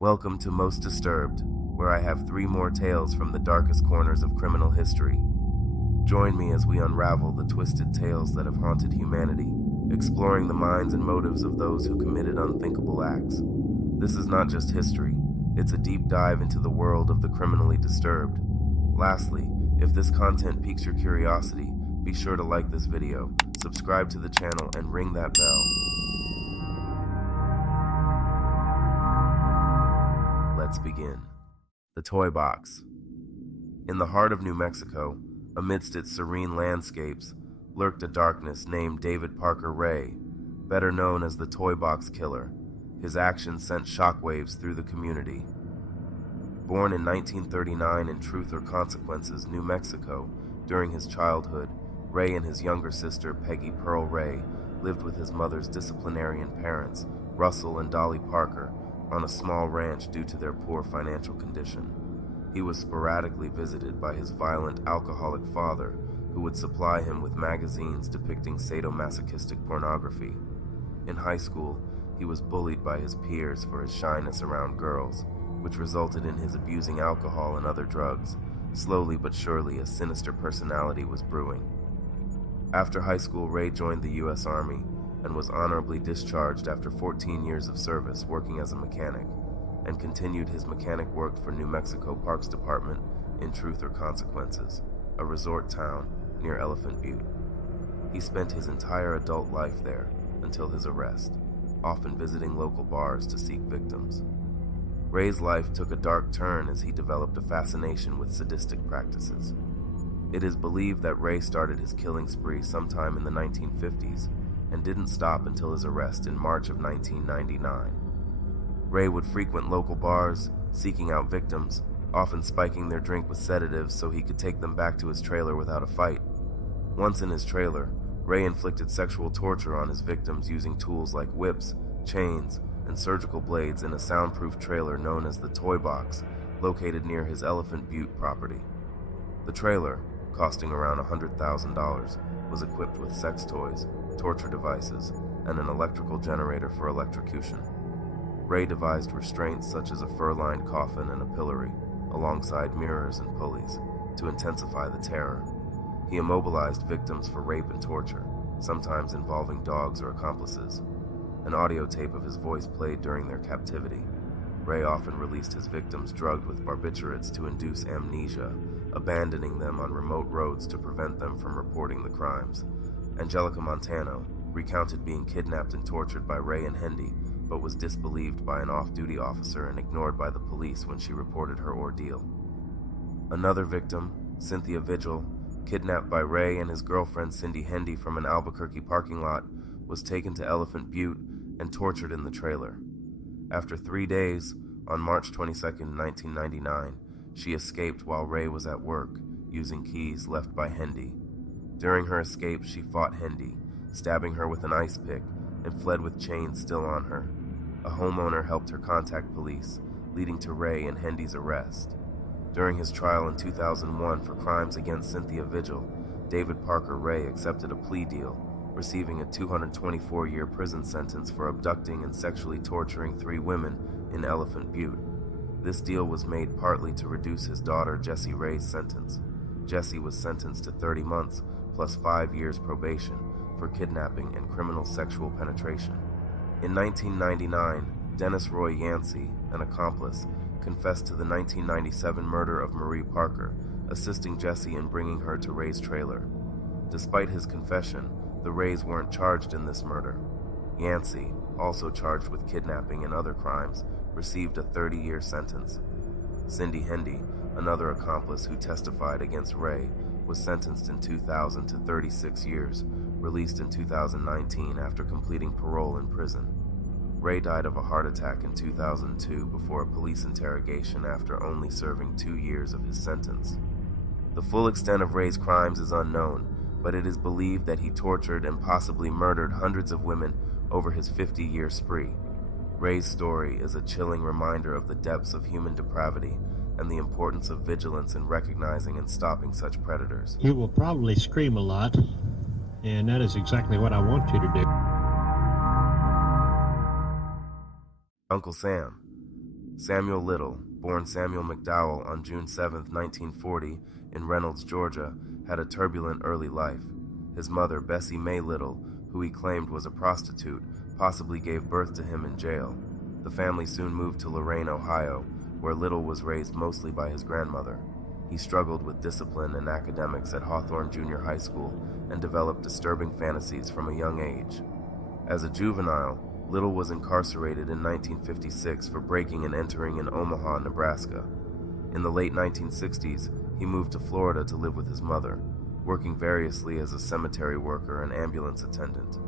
Welcome to Most Disturbed, where I have 3 more tales from the darkest corners of criminal history. Join me as we unravel the twisted tales that have haunted humanity, exploring the minds and motives of those who committed unthinkable acts. This is not just history, it's a deep dive into the world of the criminally disturbed. Lastly, if this content piques your curiosity, be sure to like this video, subscribe to the channel, and ring that bell. Let's begin. The Toy Box. In the heart of New Mexico, amidst its serene landscapes, lurked a darkness named David Parker Ray, better known as the Toy Box Killer. His actions sent shockwaves through the community. Born in 1939 in Truth or Consequences, New Mexico, during his childhood, Ray and his younger sister, Peggy Pearl Ray, lived with his mother's disciplinarian parents, Russell and Dolly Parker, on a small ranch due to their poor financial condition. He was sporadically visited by his violent, alcoholic father, who would supply him with magazines depicting sadomasochistic pornography. In high school, he was bullied by his peers for his shyness around girls, which resulted in his abusing alcohol and other drugs. Slowly but surely, a sinister personality was brewing. After high school, Ray joined the U.S. Army and was honorably discharged after 14 years of service working as a mechanic, and continued his mechanic work for New Mexico Parks Department in Truth or Consequences, a resort town near Elephant Butte. He spent his entire adult life there until his arrest, often visiting local bars to seek victims. Ray's life took a dark turn as he developed a fascination with sadistic practices. It is believed that Ray started his killing spree sometime in the 1950s and didn't stop until his arrest in March of 1999. Ray would frequent local bars, seeking out victims, often spiking their drink with sedatives so he could take them back to his trailer without a fight. Once in his trailer, Ray inflicted sexual torture on his victims using tools like whips, chains, and surgical blades in a soundproof trailer known as the Toy Box, located near his Elephant Butte property. The trailer, costing around $100,000, was equipped with sex toys, torture devices, and an electrical generator for electrocution. Ray devised restraints such as a fur-lined coffin and a pillory, alongside mirrors and pulleys, to intensify the terror. He immobilized victims for rape and torture, sometimes involving dogs or accomplices. An audio tape of his voice played during their captivity. Ray often released his victims drugged with barbiturates to induce amnesia, abandoning them on remote roads to prevent them from reporting the crimes. Angelica Montano recounted being kidnapped and tortured by Ray and Hendy, but was disbelieved by an off-duty officer and ignored by the police when she reported her ordeal. Another victim, Cynthia Vigil, kidnapped by Ray and his girlfriend Cindy Hendy from an Albuquerque parking lot, was taken to Elephant Butte and tortured in the trailer. After 3 days, on March 22, 1999, she escaped while Ray was at work, using keys left by Hendy. During her escape, she fought Hendy, stabbing her with an ice pick, and fled with chains still on her. A homeowner helped her contact police, leading to Ray and Hendy's arrest. During his trial in 2001 for crimes against Cynthia Vigil, David Parker Ray accepted a plea deal, receiving a 224-year prison sentence for abducting and sexually torturing 3 women in Elephant Butte. This deal was made partly to reduce his daughter Jessie Ray's sentence. Jessie was sentenced to 30 months plus 5 years probation for kidnapping and criminal sexual penetration. In 1999, Dennis Roy Yancey, an accomplice, confessed to the 1997 murder of Marie Parker, assisting Jessie in bringing her to Ray's trailer. Despite his confession, the Rays weren't charged in this murder. Yancey, also charged with kidnapping and other crimes, received a 30-year sentence. Cindy Hendy, another accomplice who testified against Ray, was sentenced in 2000 to 36 years, released in 2019 after completing parole in prison. Ray died of a heart attack in 2002 before a police interrogation after only serving 2 years of his sentence. The full extent of Ray's crimes is unknown, but it is believed that he tortured and possibly murdered hundreds of women over his 50-year spree. Ray's story is a chilling reminder of the depths of human depravity and the importance of vigilance in recognizing and stopping such predators. You will probably scream a lot, and that is exactly what I want you to do. Uncle Sam. Samuel Little, born Samuel McDowell on June 7, 1940, in Reynolds, Georgia, had a turbulent early life. His mother, Bessie Mae Little, who he claimed was a prostitute, possibly gave birth to him in jail. The family soon moved to Lorain, Ohio, where Little was raised mostly by his grandmother. He struggled with discipline and academics at Hawthorne Junior High School and developed disturbing fantasies from a young age. As a juvenile, Little was incarcerated in 1956 for breaking and entering in Omaha, Nebraska. In the late 1960s, he moved to Florida to live with his mother, working variously as a cemetery worker and ambulance attendant.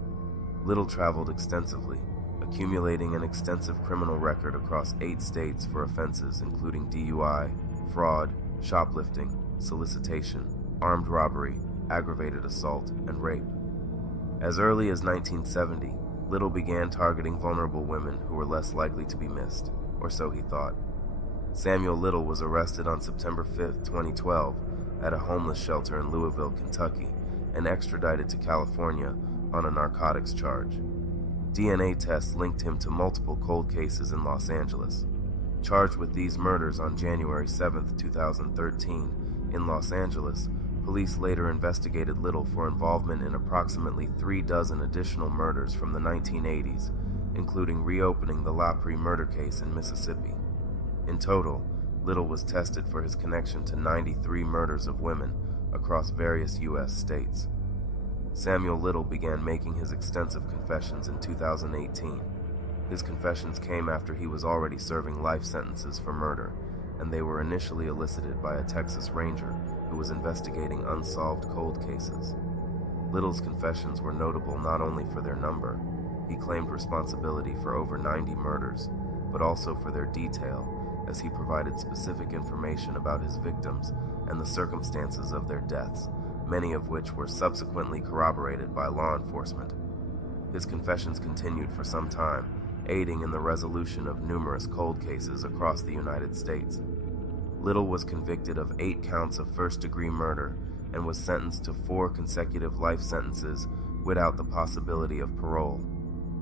Little traveled extensively, accumulating an extensive criminal record across 8 states for offenses including DUI, fraud, shoplifting, solicitation, armed robbery, aggravated assault, and rape. As early as 1970, Little began targeting vulnerable women who were less likely to be missed, or so he thought. Samuel Little was arrested on September 5, 2012, at a homeless shelter in Louisville, Kentucky, and extradited to California on a narcotics charge. DNA tests linked him to multiple cold cases in Los Angeles. Charged with these murders on January 7, 2013, in Los Angeles, police later investigated Little for involvement in approximately 36 additional murders from the 1980s, including reopening the Lapre murder case in Mississippi. In total, Little was tested for his connection to 93 murders of women across various U.S. states. Samuel Little began making his extensive confessions in 2018. His confessions came after he was already serving life sentences for murder, and they were initially elicited by a Texas Ranger who was investigating unsolved cold cases. Little's confessions were notable not only for their number — he claimed responsibility for over 90 murders — but also for their detail, as he provided specific information about his victims and the circumstances of their deaths, many of which were subsequently corroborated by law enforcement. His confessions continued for some time, aiding in the resolution of numerous cold cases across the United States. Little was convicted of 8 counts of first-degree murder and was sentenced to 4 consecutive life sentences without the possibility of parole.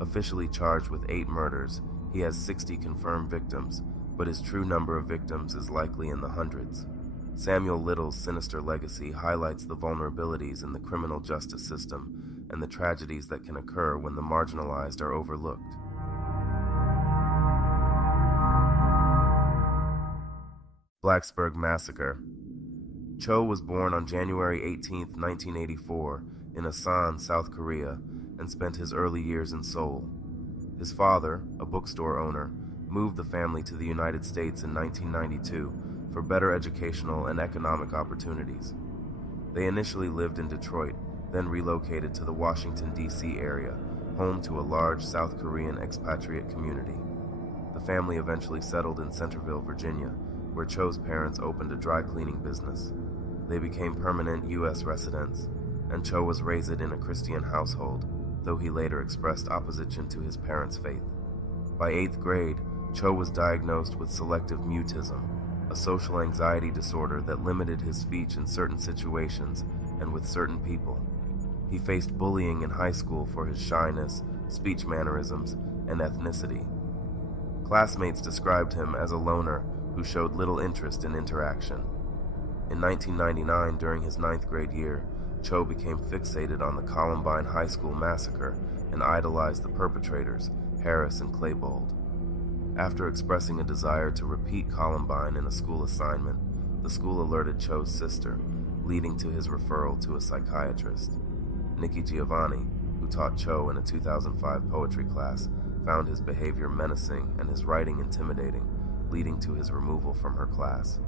Officially charged with 8 murders, he has 60 confirmed victims, but his true number of victims is likely in the hundreds. Samuel Little's sinister legacy highlights the vulnerabilities in the criminal justice system and the tragedies that can occur when the marginalized are overlooked. Blacksburg Massacre. Cho was born on January 18, 1984, in Asan, South Korea, and spent his early years in Seoul. His father, a bookstore owner, moved the family to the United States in 1992 for better educational and economic opportunities. They initially lived in Detroit, then relocated to the Washington, D.C. area, home to a large South Korean expatriate community. The family eventually settled in Centerville, Virginia, where Cho's parents opened a dry cleaning business. They became permanent U.S. residents, and Cho was raised in a Christian household, though he later expressed opposition to his parents' faith. By 8th grade, Cho was diagnosed with selective mutism, a social anxiety disorder that limited his speech in certain situations and with certain people. He faced bullying in high school for his shyness, speech mannerisms, and ethnicity. Classmates described him as a loner who showed little interest in interaction. In 1999, during his 9th grade year, Cho became fixated on the Columbine High School massacre and idolized the perpetrators, Harris and Klebold. After expressing a desire to repeat Columbine in a school assignment, the school alerted Cho's sister, leading to his referral to a psychiatrist. Nikki Giovanni, who taught Cho in a 2005 poetry class, found his behavior menacing and his writing intimidating, leading to his removal from her class.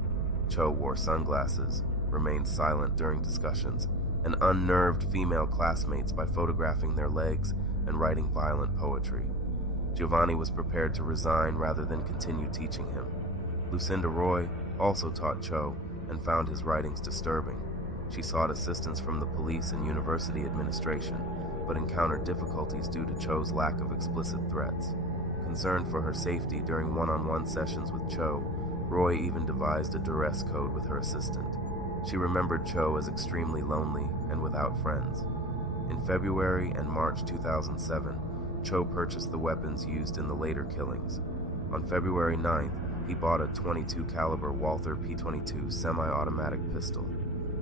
Cho wore sunglasses, remained silent during discussions, and unnerved female classmates by photographing their legs and writing violent poetry. Giovanni was prepared to resign rather than continue teaching him. Lucinda Roy also taught Cho and found his writings disturbing. She sought assistance from the police and university administration, but encountered difficulties due to Cho's lack of explicit threats. Concerned for her safety during one-on-one sessions with Cho, Roy even devised a duress code with her assistant. She remembered Cho as extremely lonely and without friends. In February and March 2007, Cho purchased the weapons used in the later killings. On February 9th, he bought a .22 caliber Walther P22 semi-automatic pistol.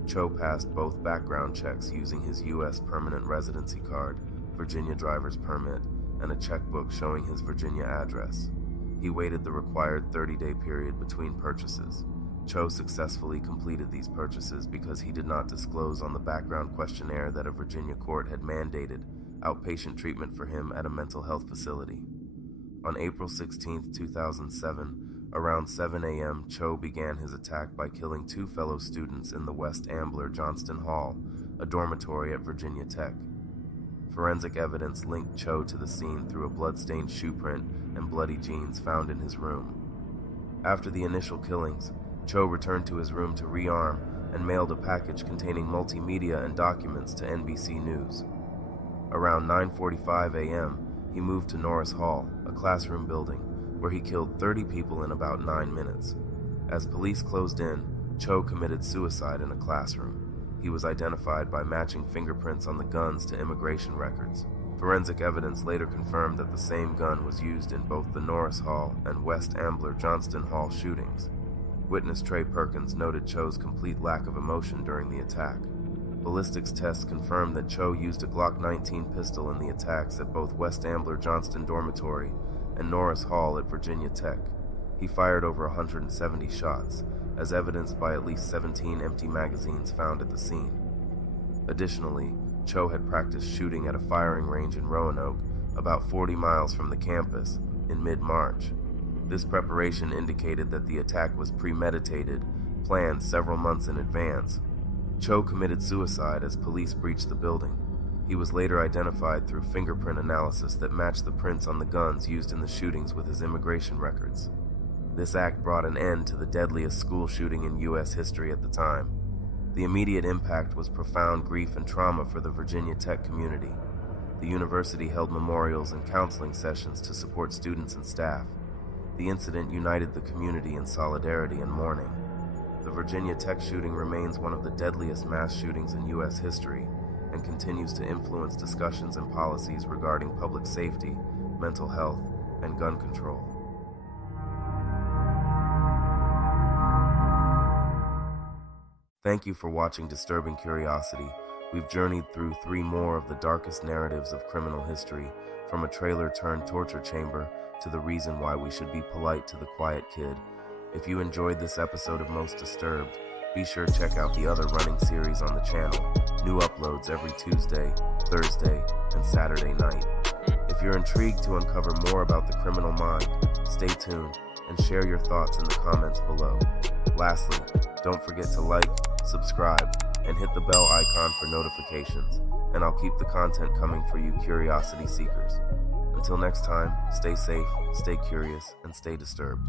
Cho passed both background checks using his U.S. permanent residency card, Virginia driver's permit, and a checkbook showing his Virginia address. He waited the required 30-day period between purchases. Cho successfully completed these purchases because he did not disclose on the background questionnaire that a Virginia court had mandated outpatient treatment for him at a mental health facility. On April 16, 2007, around 7 a.m., Cho began his attack by killing 2 fellow students in the West Ambler Johnston Hall, a dormitory at Virginia Tech. Forensic evidence linked Cho to the scene through a blood-stained shoe print and bloody jeans found in his room. After the initial killings, Cho returned to his room to rearm and mailed a package containing multimedia and documents to NBC News. Around 9:45 a.m., he moved to Norris Hall, a classroom building, where he killed 30 people in about 9 minutes. As police closed in, Cho committed suicide in a classroom. He was identified by matching fingerprints on the guns to immigration records. Forensic evidence later confirmed that the same gun was used in both the Norris Hall and West Ambler Johnston Hall shootings. Witness Trey Perkins noted Cho's complete lack of emotion during the attack. Ballistics tests confirmed that Cho used a Glock 19 pistol in the attacks at both West Ambler Johnston Dormitory and Norris Hall at Virginia Tech. He fired over 170 shots, as evidenced by at least 17 empty magazines found at the scene. Additionally, Cho had practiced shooting at a firing range in Roanoke, about 40 miles from the campus, in mid-March. This preparation indicated that the attack was premeditated, planned several months in advance. Cho committed suicide as police breached the building. He was later identified through fingerprint analysis that matched the prints on the guns used in the shootings with his immigration records. This act brought an end to the deadliest school shooting in U.S. history at the time. The immediate impact was profound grief and trauma for the Virginia Tech community. The university held memorials and counseling sessions to support students and staff. The incident united the community in solidarity and mourning. The Virginia Tech shooting remains one of the deadliest mass shootings in U.S. history and continues to influence discussions and policies regarding public safety, mental health, and gun control. Thank you for watching Disturbing Curiosity. We've journeyed through 3 more of the darkest narratives of criminal history, from a trailer-turned-torture chamber to the reason why we should be polite to the quiet kid. If you enjoyed this episode of Most Disturbed, be sure to check out the other running series on the channel. New uploads every Tuesday, Thursday, and Saturday night. If you're intrigued to uncover more about the criminal mind, stay tuned and share your thoughts in the comments below. Lastly, don't forget to like, subscribe, and hit the bell icon for notifications, and I'll keep the content coming for you curiosity seekers. Until next time, stay safe, stay curious, and stay disturbed.